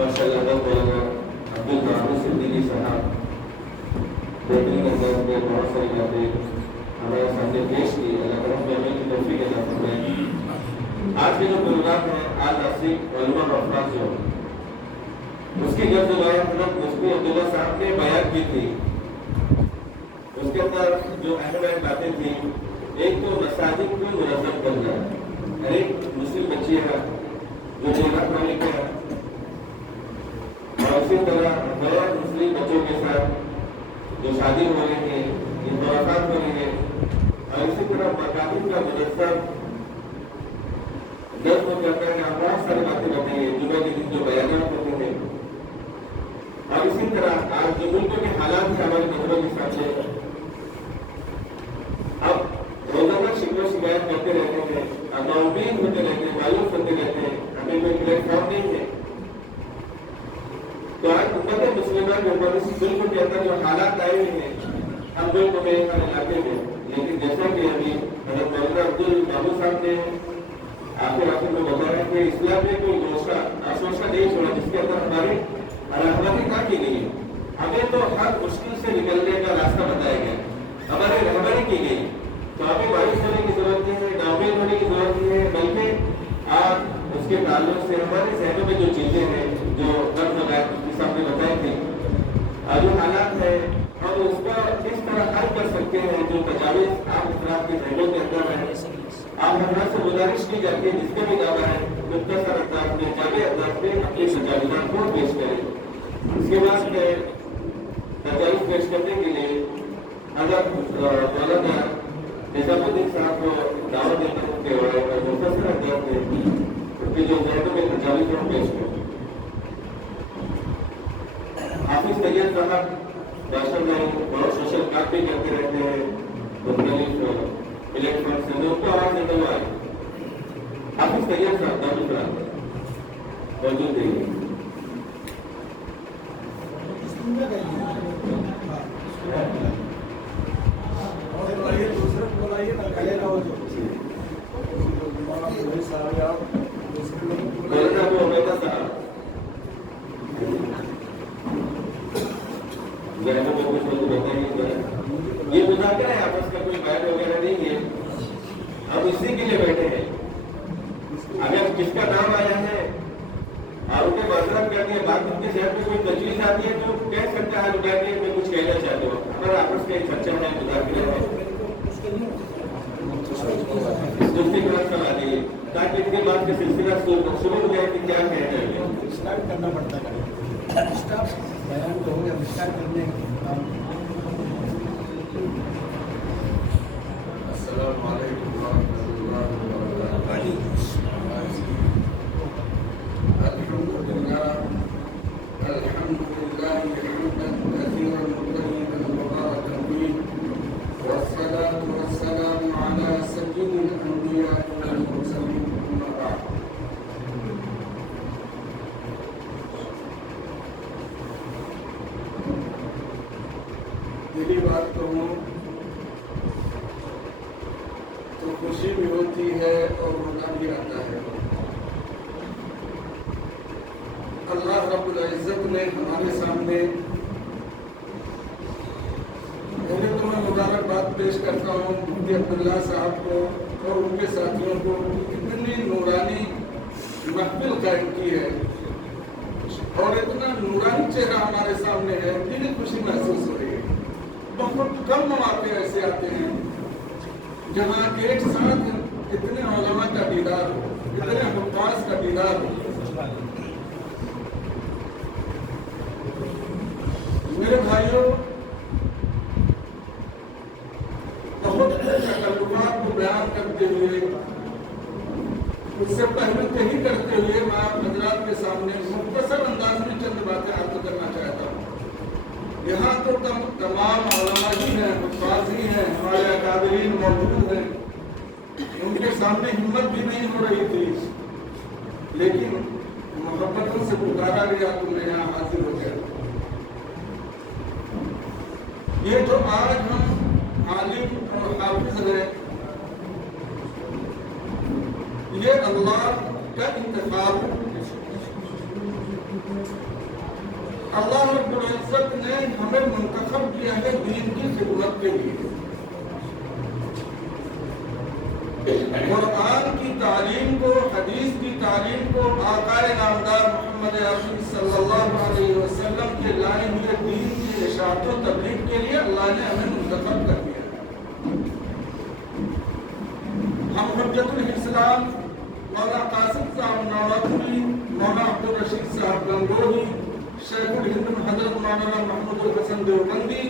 माशाअल्लाह मौलाना अब्दुल कादिर सिद्दीकी साहब बेहतरीन अंदाज में बहुत सारी बातें हमारे सामने पेश की। अल्लाह करम करने की तौफीक अता फरमाए। आज के जो प्रोग्राम है आज नासिक उलमा अफराद जो उसकी जब हज़रत मुफ्ती अब्दुल्ला साहब ने बयान की थी उसके अंदर जो अहम बातें थी, एक तो मसाजिद को मुनज़्ज़म करना, हर एक मुस्लिम बच्चे हैं जो जमात मालिक है और इसी तरह गैर मुस्लिम बच्चों के साथ जो शादी हो रही है, मुलाकात हो रही है और इसी तरह मकातिब का मुनज़्ज़म दर्ज करना है। बहुत सारी बातें बताई है जुम्मे के दिन जो बयान होते हैं और इसी तरह आज जो मुल्क के हालात है हमारे नजरों के सामने, अब रोजाना शिकायत करते रहते हैं, नाउमीद होते रहते हैं, मायूस होते रहते हैं, हमें कोई प्लेटफॉर्म नहीं है। तो आज उम्मत मुस्लिमा के ऊपर इस मुल्क के अंदर जो हालात आए हुए हैं हम मुल्क में हर इलाके में, लेकिन जैसा कि अभी हज़रत मौलाना अब्दुल महमूद साहब ने आखिर में बताया कि इस्लाम ने कोई आश्वासन नहीं छोड़ा जिसके अंदर हमारी रहमती ना की गई। हमें तो हर मुश्किल से निकलने का रास्ता बताया गया, हमारी रहमती की गई। तो हमें मायूस होने की जरूरत नहीं है, नाउमीद होने की जरूरत नहीं है, बल्कि आज उसके ताल्लुक से हमारे जहनों में जो चीजें हैं जो दर्ज उसके सामने बताए थे, जो हालात है हम उसका किस तरह हल कर सकते हैं, जो तजावीज़ आप अफराद के जहनों के अंदर है, आप हमारे से गुजारिश की जाती है जिसके भी दावा है मुख्तसर अंदाज में जामे अंदाज में अपनी तजावीज़ात को पेश करें। इसके बाद तजावीज़ पेश करने के लिए अगर मौलाना निजामुद्दीन साहब को दावत देकर उनके मुख्तसर अंदाज में उनके जो जहनों में तजावीज़ को पेश करें। हाफिज तैयब साहब माशाअल्लाह बहुत सोशल काम भी करते रहते हैं, मुख्तलिफ प्लेटफॉर्म से उनको आवाज निकल आए। हाफिज तैयब साहब दारुल मौजूद है। ये मुज़ाकरा है, आपस का कोई बयान वगैरह नहीं है, हम इसी के लिए बैठे हैं। अगर किसका नाम आया है और उन्हें माजरत करनी है, बात उनके शहर में कोई तजवीज़ आती है तो कह सकता है उठा के मैं कुछ कहना चाहता हूँ। अगर आपस का चर्चा है, मुज़ाकरा है, दूसरी बात करा दी ताकि इनके बाद के सिलसिला शुरू हो जाए कि क्या कहना है। स्टार्ट करना पड़ता है, स्टार्ट बयान तो हो गया, स्टार्ट करने मेरी बात कहूँ तो खुशी भी होती है और रोना भी आता है। अल्लाह रब्बुल इज़्ज़त ने हमारे सामने, पहले तो मैं मुबारकबाद पेश करता हूँ मुफ्ती अब्दुल्ला साहब को और उनके साथियों को, इतनी नूरानी महफिल कायम की है और इतना नूरानी चेहरा हमारे सामने है, दिली खुशी महसूस हो रही है। बहुत कम मौके ऐसे आते हैं जहाँ एक साथ इतने उलमा का दीदार हो, इतने हुफ़ाज़ का दीदार हो। मेरे भाइयों, बहुत तकल्लुफ़ात को बयान करते हुए, उससे पहले ही करते हुए मैं आप हज़रात के सामने मुख्तसर अंदाज में चंद बातें अर्ज़ करना चाहता हूँ। यहाँ तो तमाम उलमा ही हैं, हुफ़ाज़ ही हैं, हमारे अकादरीन मौजूद हैं, उनके सामने हिम्मत भी नहीं हो रही थी, लेकिन मोहब्बतों से पुकारा गया तो मैं यहाँ हाजिर हो गया। ये जो आज हम आलिम और हाफिज हैं, ये अल्लाह का इंतखाब है। اللہ رب العزت نے ہمیں منتخب کیا ہے دین کی خدمت کے لیے. قرآن کی تعلیم کو، حدیث کی تعلیم کو، آقا نامدار محمد عربی صلی اللہ علیہ وسلم کے لائے ہوئے دین کی اشاعت و تبلیغ کے لیے اللہ نے ہمیں منتخب کر دیا. ہم حجت الاسلام مولانا قاسم صاحب نوابی، مولانا عبدالرشید صاحب گنگوہی، شیخ الہند حضرت مولانا محمود الحسن دیوبندی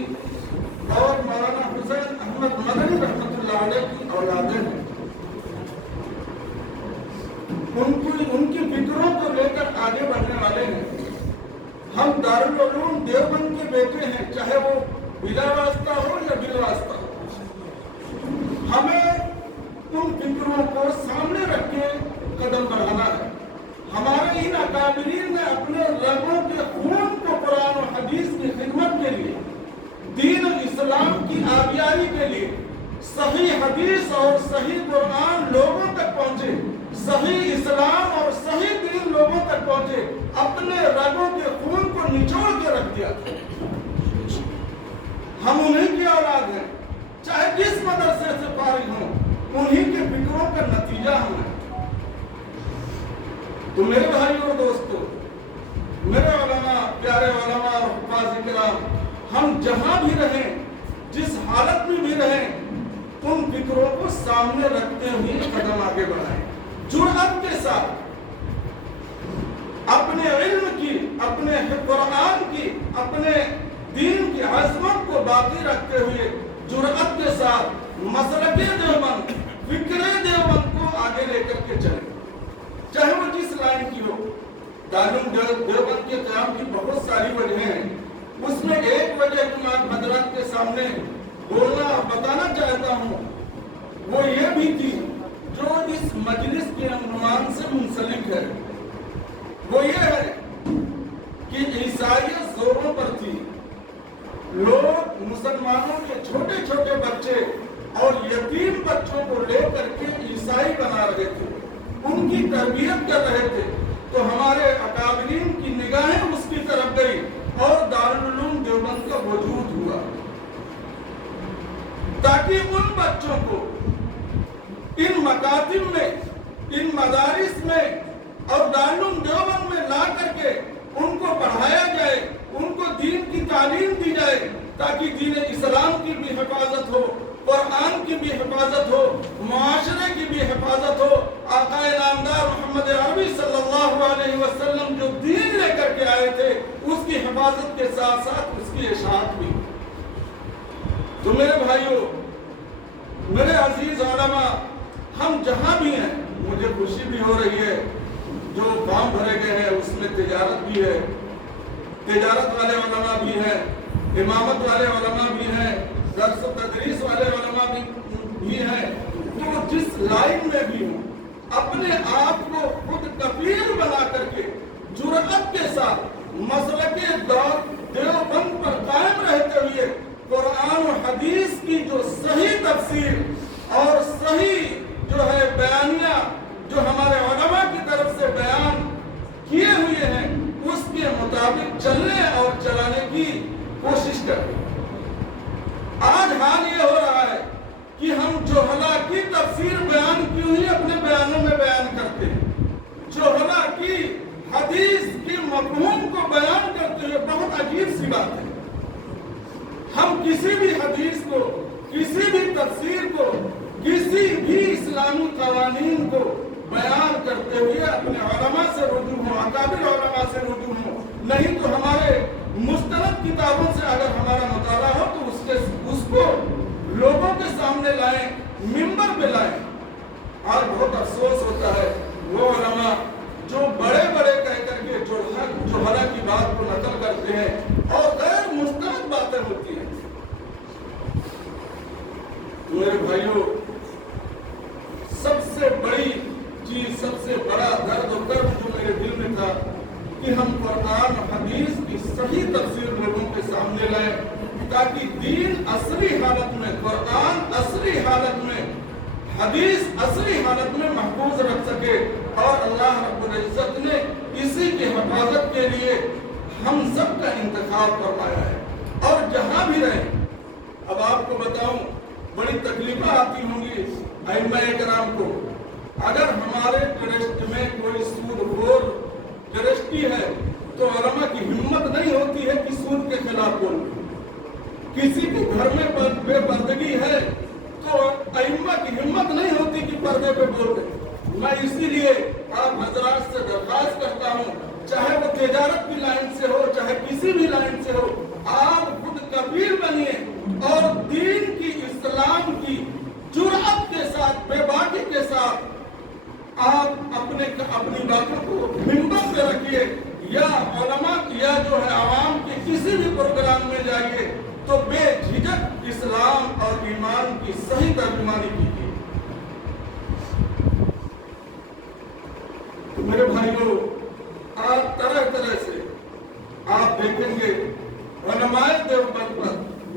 اور مولانا حسین احمد مدنی رحمۃ اللہ علیہ کی اولادیں ہیں. ان کی فکروں کو لے کر آگے بڑھنے والے ہیں. ہم دارالعلوم دیوبند کے بیٹے ہیں، چاہے وہ بلا واسطہ ہو یا بلا واسطہ ہو. ہمیں ان فکروں کو سامنے رکھ کے قدم بڑھانا ہے. ہمارے ان اکابرین نے اپنے رگوں کے خون کو قرآن و حدیث کی خدمت کے لیے، دین اسلام کی آبیاری کے لیے، صحیح حدیث اور صحیح قرآن لوگوں تک پہنچے، صحیح اسلام اور صحیح دین لوگوں تک پہنچے، اپنے رگوں کے خون کو نچوڑ کے رکھ دیا. ہم انہیں کی اولاد ہیں، چاہے جس مدرسے سے فارغ ہوں، انہیں کے فکروں کا نتیجہ ہم ہیں. تو میرے بھائیوں اور دوستوں، میرے علماء، پیارے علماء اور حفاظ کرام، ہم جہاں بھی رہیں، جس حالت میں بھی رہیں، ان فکروں کو سامنے رکھتے ہوئے قدم آگے بڑھائیں. جرأت کے ساتھ اپنے علم کی، اپنے قرآن کی، اپنے دین کی عظمت کو باقی رکھتے ہوئے جرأت کے ساتھ مسلک دیوبند، فکر دیوبند کو آگے لے کر کے چلیں، چاہے وہ جس لائن کی ہو. دارالعلوم دیوبند کے قیام کی بہت ساری وجہیں ہیں. اس میں ایک وجہ جو میں حضرات کے سامنے بولنا بتانا چاہتا ہوں وہ یہ بھی تھی، جو اس مجلس کے عنوان سے منسلک ہے. وہ یہ ہے کہ عیسائیت زوروں پر تھی. لوگ مسلمانوں کے چھوٹے چھوٹے بچے اور یتیم بچوں کو لے کر کے عیسائی بنا رہے تھے، ان کی تربیت کر رہے تھے. تو ہمارے اکابرین کی نگاہیں اس کی طرف گئی اور دارالعلوم دیوبند کا وجود ہوا، تاکہ ان بچوں کو ان مکاتب میں، ان مدارس میں اور دارالعلوم دیوبند میں لا کر کے ان کو پڑھایا جائے، ان کو دین کی تعلیم دی جائے، تاکہ دین اسلام کی بھی حفاظت ہو، قرآن کی بھی حفاظت ہو، معاشرے کی بھی حفاظت ہو. آقا نامدار محمد عربی صلی اللہ علیہ وسلم جو دین لے کر کے آئے تھے، اس کی حفاظت کے ساتھ ساتھ اس کی اشاعت بھی. تو میرے بھائیوں، میرے عزیز علماء، ہم جہاں بھی ہیں، مجھے خوشی بھی ہو رہی ہے. جو فارم بھرے گئے ہیں اس میں تجارت بھی ہے، تجارت والے علماء بھی ہیں، امامت والے علماء بھی ہیں، درس و تدریس والے علماء بھی ہیں. تو جس لائن میں بھی ہوں، اپنے آپ کو خود کفیل بنا کر کے جرأت کے ساتھ مسلک دیوبند پر قائم رہتے ہوئے قرآن و حدیث کی جو صحیح تفسیر اور صحیح جو ہے بیانیہ جو ہمارے علماء کی طرف سے بیان کیے ہوئے ہیں، اس کے مطابق چلنے اور چلانے کی کوشش کریں. آج حال یہ ہو رہا ہے کہ ہم جوہلا کی تفسیر بیان کی ہوئی اپنے بیانوں میں بیان کرتے ہیں، جوہلا کی حدیث کی مفہوم کو بیان کرتے ہوئے. بہت عجیب سی بات ہے. ہم کسی بھی حدیث کو، کسی بھی تفسیر کو، کسی بھی اسلامی قوانین کو بیان کرتے ہوئے اپنے علماء سے رجوع ہوں، اکابر علماء سے رجوع ہوں. نہیں تو ہمارے مستند کتابوں سے اگر ہمارا مطالعہ ہو تو اس کو لوگوں کے سامنے لائیں، منبر پہ لائیں. اور بہت افسوس ہوتا ہے وہ علماء جو بڑے بڑے کہہ کر کے جوہرا کی بات کو نقل کرتے ہیں اور غیر مستند باتیں ہوتی ہیں. میرے بھائیوں، سب سے بڑی چیز، سب سے بڑا درد و کرب جو میرے دل میں تھا کہ ہم قرآن حدیث کی صحیح تفسیر لوگوں کے سامنے لائیں، تاکہ دین اصلی حالت میں، قرآن اصلی حالت میں، حدیث اصلی حالت میں محفوظ رکھ سکے. اور اللہ رب العزت نے اسی کی حفاظت کے لیے हम सब का इंतखाब फरमाया है। और जहां भी रहे, अब आपको बताऊं, बड़ी तकलीफें आती होंगी अइम्मा-ए किराम को। अगर हमारे ट्रस्ट में कोई सूदखोर ट्रस्टी है तो उलमा की हिम्मत नहीं होती है कि सूद के खिलाफ बोले। किसी के घर में बेपर्दगी है तो अइम्मा की हिम्मत नहीं होती कि पर्दे पे बोले। मैं इसीलिए आप हजरात से दरख्वास्त करता हूँ, चाहे वो तिजारत की लाइन से हो, चाहे किसी भी लाइन से हो, आप खुद कबीर बनिए और दीन की, इस्लाम की जुर्अत के साथ, बेबाकी के साथ आप अपनी बातों को मिंबर पे रखिए, या उलमा या जो है आवाम के किसी भी प्रोग्राम में जाइए तो बेझिझक इस्लाम और ईमान की सही तर्जुमानी कीजिए। तो मेरे भाइयों, आप तरह तरह से आप देखेंगे उलमाए देवबंद पर,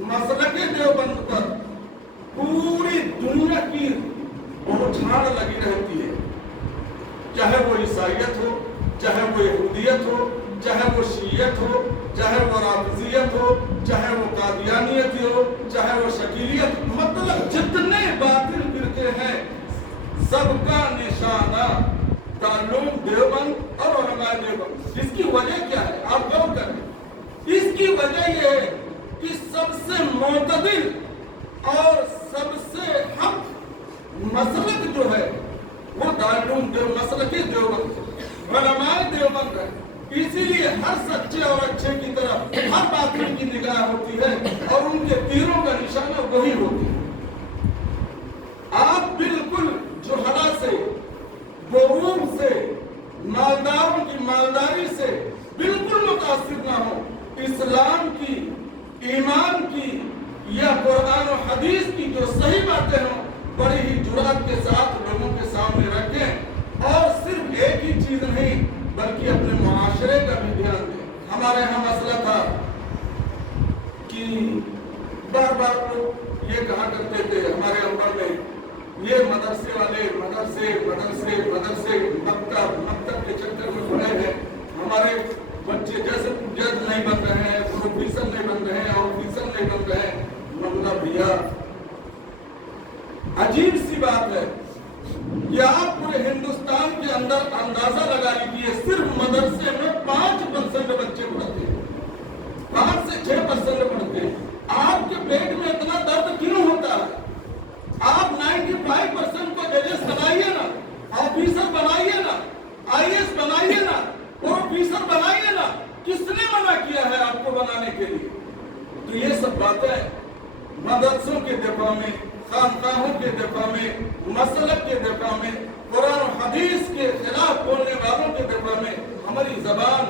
मसलके देवबंद पर पूरी दुनिया की बौछार लगी रहती है, चाहे वो ईसाइयत हो, चाहे वो यहूदियत हो, चाहे वो शियत हो, चाहे वो राफिजियत हो, चाहे वो कादियानियत हो, चाहे वो शकीलियत, मतलब जितने बातिल फिरके हैं सबका निशाना ताल्लुम देवबंद और उलमाए देवबंद। इसकी वजह क्या है, आप गौर करें। इसकी वजह यह है कि सबसे मोतदिल और सबसे हक मसलक जो है वो दारुल देव मसलके देवबंद, उलमाए देवबंद है। इसीलिए हर सच्चे और अच्छे की तरफ हर बातिल की निगाह होती है और उनके तीरों का निशाना वही होती है। आप बिल्कुल जुहला से, गुरूर से, मालदारों की मालदारी से बिल्कुल मुतासिर ना हो। इस्लाम की, ईमान की या कुरान और हदीस की जो सही बातें हों, बड़ी ही जुर्अत के साथ लोगों के सामने रखें और सिर्फ एक ही चीज नहीं बल्कि अपने मुआशरे का भी ध्यान दें। हमारे यहाँ मसला था कि बार बार लोग ये कहा करते थे हमारे अम्बर में, ये मदरसे वाले मदरसे मदरसे मदरसे मकतब के चक्कर में पड़े हैं, हमारे बच्चे जैसे जज नहीं बन रहे हैं, प्रोफेसर नहीं बन रहे हैं, ऑफिसर नहीं बन रहे हैं। मतलब भैया अजीब सी बात है कि आप पूरे हिंदुस्तान के अंदर अंदाजा लगा लीजिए, सिर्फ मदरसे में 5% बच्चे पढ़ते हैं, 5 से 6% पढ़ते हैं। आपके पेट में इतना दर्द क्यों होता है? आप 95% को जजेस बनाइए ना, ऑफिसर बनाइए ना, IAS बनाइए ना, प्रोफेसर बनाइए ना। किसने मना किया है आपको बनाने के लिए? तो ये सब बातें मदरसों के दिफा में, खानकाहों के दिफा में, मसलक के दिफा में, कुरान और हदीस के खिलाफ बोलने वालों के दिफा में हमारी जबान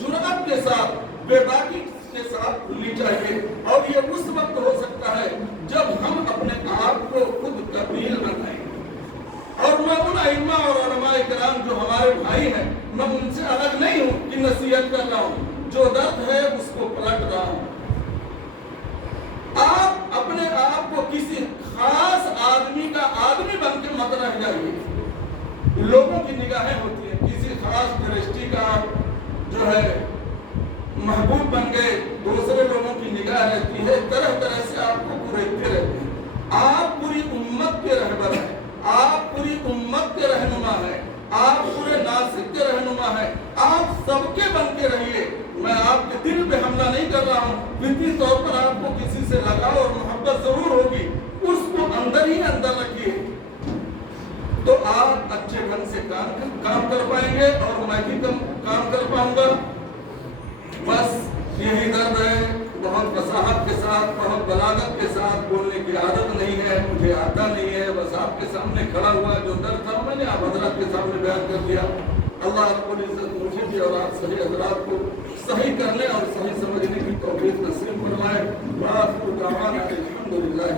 जुर्अत के साथ, बेबाकी के साथ खुलनी चाहिए। और ये उस वक्त हो सकता है जब हम अपने आप को खुद कबील बनाएं। और मैं उन अइम्मा और उलमाए किराम जो हमारे भाई हैं, मैं उनसे अलग नहीं हूँ कि नसीहत कर रहा हूँ, जो दर्द है उसको पलट रहा हूँ। आप अपने आप को किसी खास आदमी का आदमी बन के मत रह जाइए। लोगों की निगाहें होती है, किसी खास दृष्टि का जो है महबूब बन गए, दूसरे लोगों की निगाह रहती है, तरह तरह से आपको कुरेदते रहते हैं। आप पूरी उम्मत के रहबर हैं, आप पूरी उम्मत के रहनुमा हैं, आप पूरे नासिक के रहनुमा हैं, आप सबके बन के रहिए। मैं आपके दिल पे हमला नहीं कर रहा हूँ, फितरी तौर पर आपको किसी से लगाव और मोहब्बत जरूर होगी, उसको अंदर ही अंदर रखिए, तो आप अच्छे ढंग से काम कर पाएंगे और मैं भी काम कर पाऊंगा। बस यही दर्द है, बहुत फसाहत के साथ, बहुत बलागत के साथ बोलने की आदत नहीं है, मुझे आता नहीं है। बस आपके सामने खड़ा हुआ जो दर्द था मैंने आप हजरात के सामने बयान कर दिया। अल्लाह रब्बुल इज्जत मुझे भी और आप सभी हजरात को सही करने और सही समझने की तौफीक नसीब फरमाए। अल्हम्दुलिल्लाह।